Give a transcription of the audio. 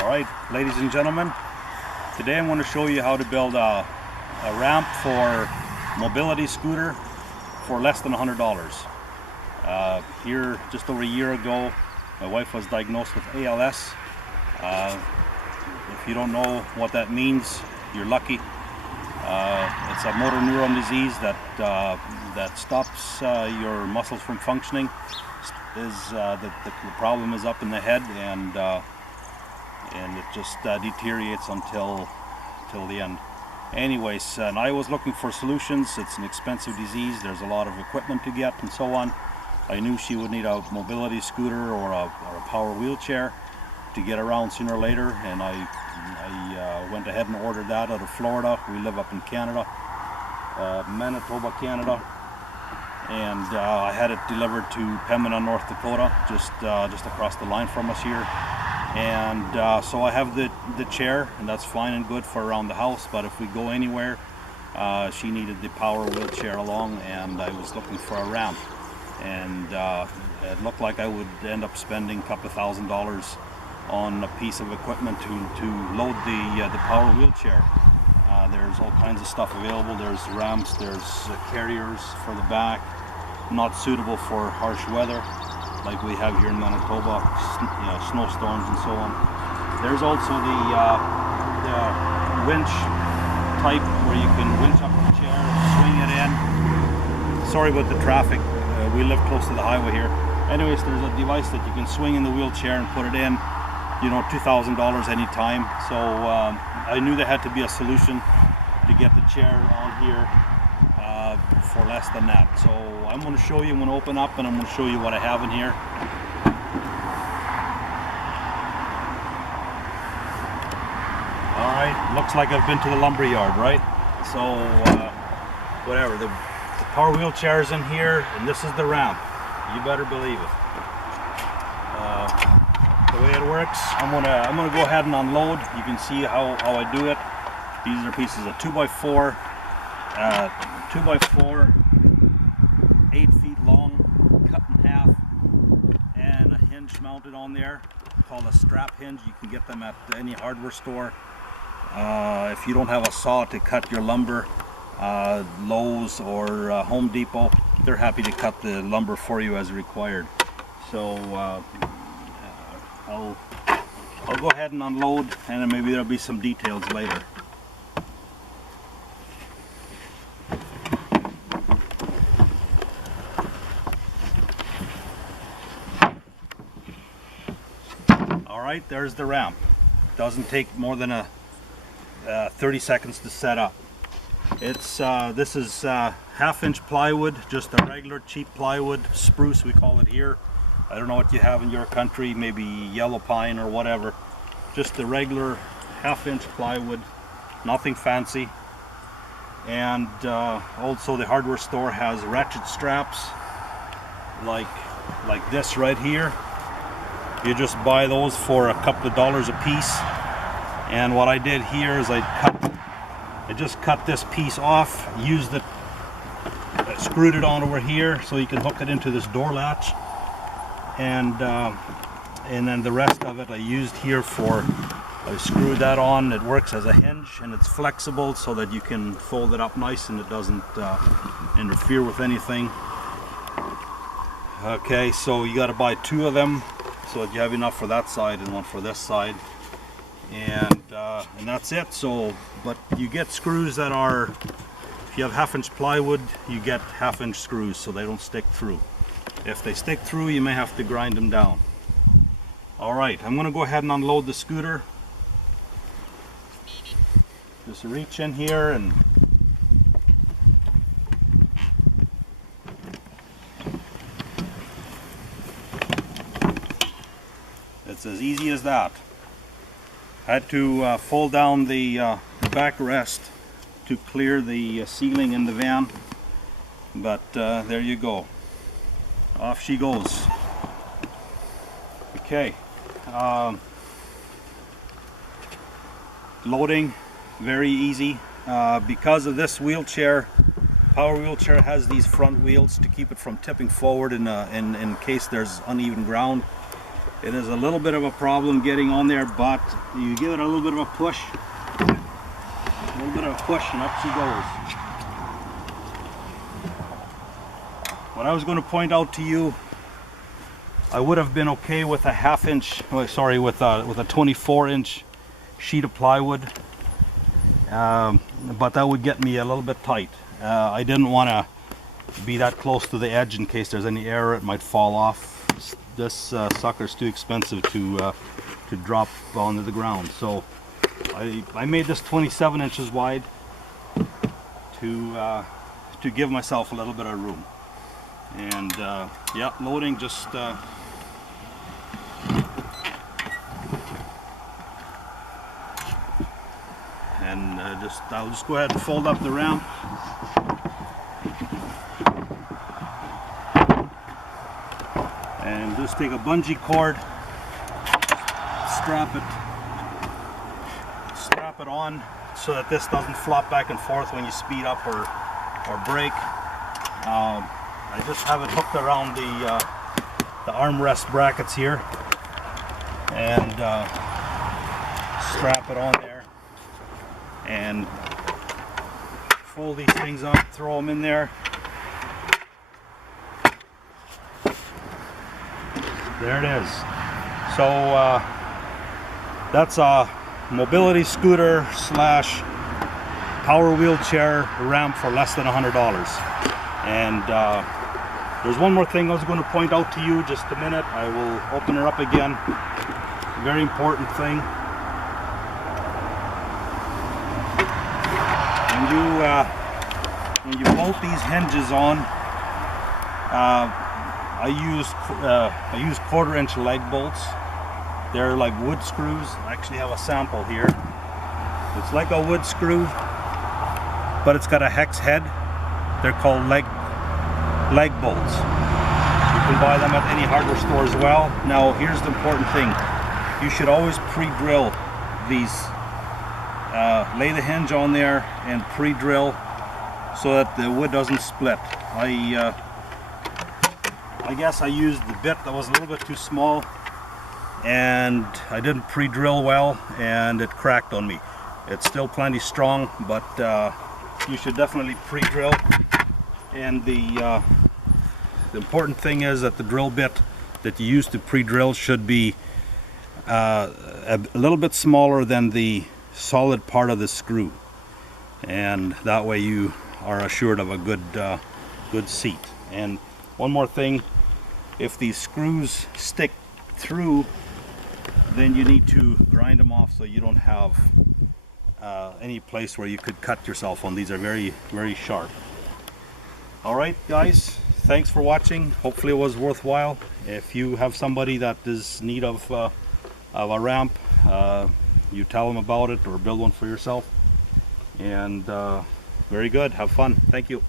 Alright, ladies and gentlemen, today I'm going to show you how to build a ramp for mobility scooter for less than $100. Here, just over a year ago, my wife was diagnosed with ALS. If you don't know what that means, you're lucky. It's a motor neuron disease that stops your muscles from functioning. The problem is up in the head, and it just deteriorates until the end. Anyways, and I was looking for solutions. It's an expensive disease. There's a lot of equipment to get and so on. I knew she would need a mobility scooter or a power wheelchair to get around sooner or later, and I went ahead and ordered that out of Florida. We live up in Canada, Manitoba, Canada, and I had it delivered to Pembina, North Dakota, just across the line from us here. And so I have the chair, and that's fine and good for around the house, but if we go anywhere, she needed the power wheelchair along, and I was looking for a ramp, and it looked like I would end up spending a couple of $1,000s on a piece of equipment to load the power wheelchair. There's all kinds of stuff available. There's ramps, there's carriers for the back, not suitable for harsh weather like we have here in Manitoba, snowstorms and so on. There's also the winch type where you can winch up the chair, swing it in. Sorry about the traffic, we live close to the highway here. Anyways, there's a device that you can swing in the wheelchair and put it in, $2,000 anytime. So I knew there had to be a solution to get the chair on here for less than that. So I'm going to show you. I'm going to open up and I'm going to show you what I have in here. Alright, looks like I've been to the lumber yard, right? So whatever, the power wheelchair is in here, and this is the ramp. You better believe it. The way it works, I'm gonna go ahead and unload. You can see how I do it. These are pieces of 2x4, 8 feet long, cut in half, and a hinge mounted on there called a strap hinge. You can get them at any hardware store. If you don't have a saw to cut your lumber, Lowe's or Home Depot, they're happy to cut the lumber for you as required. So I'll go ahead and unload, and then maybe there'll be some details later. Alright, there's the ramp. Doesn't take more than 30 seconds to set up. This is 1/2-inch plywood, just a regular cheap plywood, spruce we call it here. I don't know what you have in your country, maybe yellow pine or whatever. Just the regular 1/2-inch plywood, nothing fancy. And also the hardware store has ratchet straps like this right here. You just buy those for a couple of dollars a piece. And what I did here is I just cut this piece off, screwed it on over here so you can hook it into this door latch, and then the rest of it I used here I screwed that on. It works as a hinge, and it's flexible so that you can fold it up nice and it doesn't interfere with anything. Okay, so you got to buy 2 of them so that you have enough for that side and one for this side, and that's it. So, but you get screws that are, if you have 1/2-inch plywood, you get 1/2-inch screws so they don't stick through. If they stick through, you may have to grind them down. Alright, I'm going to go ahead and unload the scooter. Just reach in here and it's as easy as that. I had to fold down the backrest to clear the ceiling in the van, but there you go. Off she goes. Okay. Loading, very easy. Because of this wheelchair, power wheelchair has these front wheels to keep it from tipping forward in case there's uneven ground. It is a little bit of a problem getting on there, but you give it a little bit of a push, and up she goes. What I was going to point out to you, I would have been okay with a with a 24-inch sheet of plywood, but that would get me a little bit tight. I didn't want to be that close to the edge in case there's any error, it might fall off. This sucker's too expensive to drop onto the ground, so I made this 27 inches wide to give myself a little bit of room. And yeah, loading just I'll just go ahead and fold up the ramp. And just take a bungee cord, strap it on so that this doesn't flop back and forth when you speed up or brake. I just have it hooked around the armrest brackets here, and strap it on there, and fold these things up, throw them in there. There it is. So that's a mobility scooter slash power wheelchair ramp for less than $100. And there's one more thing I was going to point out to you. Just a minute, I will open her up again. Very important thing. When you bolt these hinges on, I use 1/4-inch leg bolts. They're like wood screws. I actually have a sample here. It's like a wood screw, but it's got a hex head. They're called leg bolts. You can buy them at any hardware store as well. Now here's the important thing. You should always pre-drill these. Lay the hinge on there and pre-drill so that the wood doesn't split. I guess I used the bit that was a little bit too small, and I didn't pre-drill well, and it cracked on me. It's still plenty strong, but you should definitely pre-drill. And the important thing is that the drill bit that you use to pre-drill should be a little bit smaller than the solid part of the screw, and that way you are assured of a good seat. And one more thing, if these screws stick through, then you need to grind them off so you don't have any place where you could cut yourself on. These are very, very sharp. Alright guys, thanks for watching. Hopefully it was worthwhile. If you have somebody that is in need of a ramp, you tell them about it or build one for yourself. And very good, have fun. Thank you.